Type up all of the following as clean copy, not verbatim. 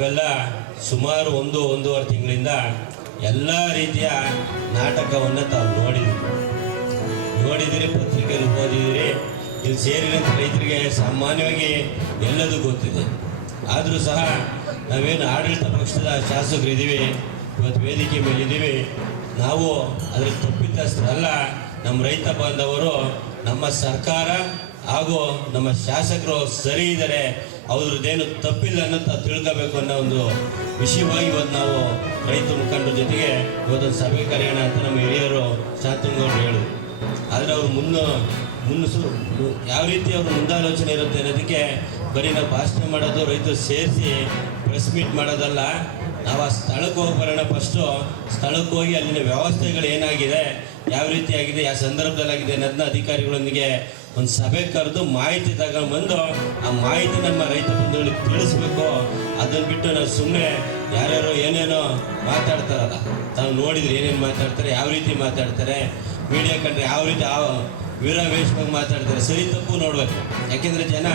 ತಾವೆಲ್ಲ ಸುಮಾರು ಒಂದೂವರೆ ತಿಂಗಳಿಂದ ಎಲ್ಲ ರೀತಿಯ ನಾಟಕವನ್ನು ತಾವು ನೋಡಿದಿರಿ, ಪತ್ರಿಕೆಯಲ್ಲಿ ಓದಿದಿರಿ. ಇಲ್ಲಿ ಸೇರಿದಂಥ ರೈತರಿಗೆ ಸಾಮಾನ್ಯವಾಗಿ ಎಲ್ಲದೂ ಗೊತ್ತಿದೆ. ಆದರೂ ಸಹ ನಾವೇನು ಆಡಳಿತ ಪಕ್ಷದ ಶಾಸಕರಿದ್ದೀವಿ, ಇವತ್ತು ವೇದಿಕೆ ಮೇಲಿದ್ದೀವಿ. ನಾವು ಅದರ ತಪ್ಪಿತಸ್ಥರಲ್ಲ. ನಮ್ಮ ರೈತ ಬಾಂಧವರು, ನಮ್ಮ ಸರ್ಕಾರ ಹಾಗೂ ನಮ್ಮ ಶಾಸಕರು ಸರಿ ಇದ್ದಾರೆ, ಅವ್ರದ್ದೇನು ತಪ್ಪಿಲ್ಲ ಅನ್ನೋದು ತಿಳ್ಕೋಬೇಕು ಅನ್ನೋ ಒಂದು ವಿಷಯವಾಗಿ ಇವತ್ತು ನಾವು ರೈತ ಮುಖಂಡರ ಜೊತೆಗೆ ಇವತ್ತೊಂದು ಸಭೆ ಕರೆಯೋಣ ಅಂತ ನಮ್ಮ ಹಿರಿಯರು ಶಾಂತನಗೌಡರು ಹೇಳಿದ್ರು. ಆದರೆ ಅವರು ಯಾವ ರೀತಿ ಅವ್ರ ಮುಂದಾಲೋಚನೆ ಇರುತ್ತೆ ಅನ್ನೋದಕ್ಕೆ ಬರೀ ನಾವು ಭಾಷಣ ಮಾಡೋದು, ರೈತರು ಸೇರಿಸಿ ಪ್ರೆಸ್ ಮೀಟ್ ಮಾಡೋದಲ್ಲ. ನಾವು ಆ ಸ್ಥಳಕ್ಕೆ ಹೋಗಿ ಬರೋಣ. ಫಸ್ಟು ಸ್ಥಳಕ್ಕೆ ಹೋಗಿ ಅಲ್ಲಿನ ವ್ಯವಸ್ಥೆಗಳು ಏನಾಗಿದೆ, ಯಾವ ರೀತಿ ಆಗಿದೆ, ಯಾವ ಸಂದರ್ಭದಲ್ಲಾಗಿದೆ ಅನ್ನೋದನ್ನ ಅಧಿಕಾರಿಗಳೊಂದಿಗೆ ಒಂದು ಸಭೆ ಕರೆದು ಮಾಹಿತಿ ತಗೊಂಡ್ಬಂದು ಆ ಮಾಹಿತಿ ನಮ್ಮ ರೈತ ಬಂಧುಗಳಿಗೆ ತಿಳಿಸ್ಬೇಕು. ಅದನ್ನು ಬಿಟ್ಟು ನಾವು ಸುಮ್ಮನೆ ಯಾರ್ಯಾರೋ ಏನೇನೋ ಮಾತಾಡ್ತಾರಲ್ಲ, ತಾವು ನೋಡಿದ್ರೆ ಏನೇನು ಮಾತಾಡ್ತಾರೆ, ಯಾವ ರೀತಿ ಮಾತಾಡ್ತಾರೆ, ಮೀಡಿಯಾ ಕಂಡ್ರೆ ಯಾವ ರೀತಿ ವೀರಾವೇಶವಾಗಿ ಮಾತಾಡ್ತಾರೆ, ಸರಿ ತಪ್ಪು ನೋಡಬೇಕು. ಯಾಕೆಂದರೆ ಜನ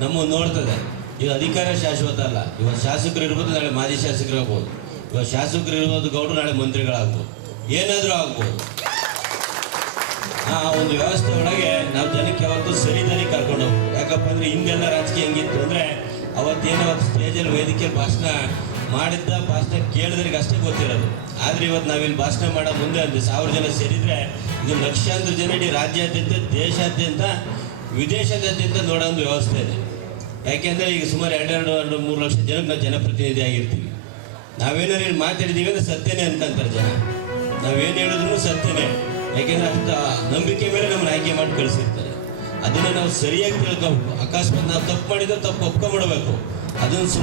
ನಮ್ಮನ್ನು ನೋಡ್ತದೆ. ಇದು ಅಧಿಕಾರ ಶಾಶ್ವತ ಅಲ್ಲ. ಇವತ್ತು ಶಾಸಕರು ಇರ್ಬೋದು, ನಾಳೆ ಮಾಜಿ ಶಾಸಕರು ಆಗ್ಬೋದು. ಇವತ್ತು ಶಾಸಕರು ಇರ್ಬೋದು, ಗೌಡರು ನಾಳೆ ಮಂತ್ರಿಗಳಾಗ್ಬೋದು, ಏನಾದರೂ ಆಗ್ಬೋದು. ಆ ಒಂದು ವ್ಯವಸ್ಥೆ ಒಳಗೆ ನಾವು ಜನಕ್ಕೆ ಯಾವತ್ತೂ ಸರಿದಾರಿ ಕರ್ಕೊಂಡು ಹೋಗ್ಬೋದು. ಯಾಕಪ್ಪ ಅಂದರೆ ಹಿಂದೆಲ್ಲ ರಾಜಕೀಯ ಹೆಂಗಿತ್ತು ಅಂದರೆ ಅವತ್ತು ಸ್ಟೇಜಲ್ಲಿ ವೇದಿಕೆಯಲ್ಲಿ ಭಾಷಣ ಕೇಳಿದ್ರಿಗೆ ಅಷ್ಟೇ ಗೊತ್ತಿರೋದು. ಆದರೆ ಇವತ್ತು ನಾವಿಲ್ಲಿ ಭಾಷಣ ಮಾಡೋ ಮುಂದೆ ಒಂದು 1000 ಜನ ಸೇರಿದರೆ ಇದು ಲಕ್ಷಾಂತರ ಜನ ಇಡೀ ರಾಜ್ಯಾದ್ಯಂತ, ದೇಶಾದ್ಯಂತ, ವಿದೇಶದಾದ್ಯಂತ ನೋಡೋ ಒಂದು ವ್ಯವಸ್ಥೆ ಇದೆ. ಯಾಕೆಂದರೆ ಈಗ ಸುಮಾರು 2-3 ಲಕ್ಷ ಜನಕ್ಕೆ ನಾವು ಜನಪ್ರತಿನಿಧಿ ಆಗಿರ್ತೀವಿ. ನಾವೇನಾದ್ರು ಇಲ್ಲಿ ಮಾತಾಡಿದ್ದೀವಿ ಅಂದರೆ ಸತ್ಯನೇ ಅನ್ಕೊಂತಾರೆ ಜನ. ನಾವೇನು ಹೇಳಿದ್ರು ಸತ್ಯನೇ. ಯಾಕೆಂದರೆ ಅಷ್ಟು ನಂಬಿಕೆ ಮೇಲೆ ನಮ್ಮನ್ನು ಆಯ್ಕೆ ಮಾಡಿ ಕಳಿಸಿರ್ತಾರೆ. ಅದನ್ನು ನಾವು ಸರಿಯಾಗಿ ತಿಳ್ಕೊಬೇಕು. ಅಕಸ್ಮಾತ್ ನಾವು ತಪ್ಪು ಮಾಡಿದ್ರೆ ತಪ್ಪು ಒಪ್ಕೊಂಡ್ಬಿಡ್ಬೇಕು. ಅದನ್ನು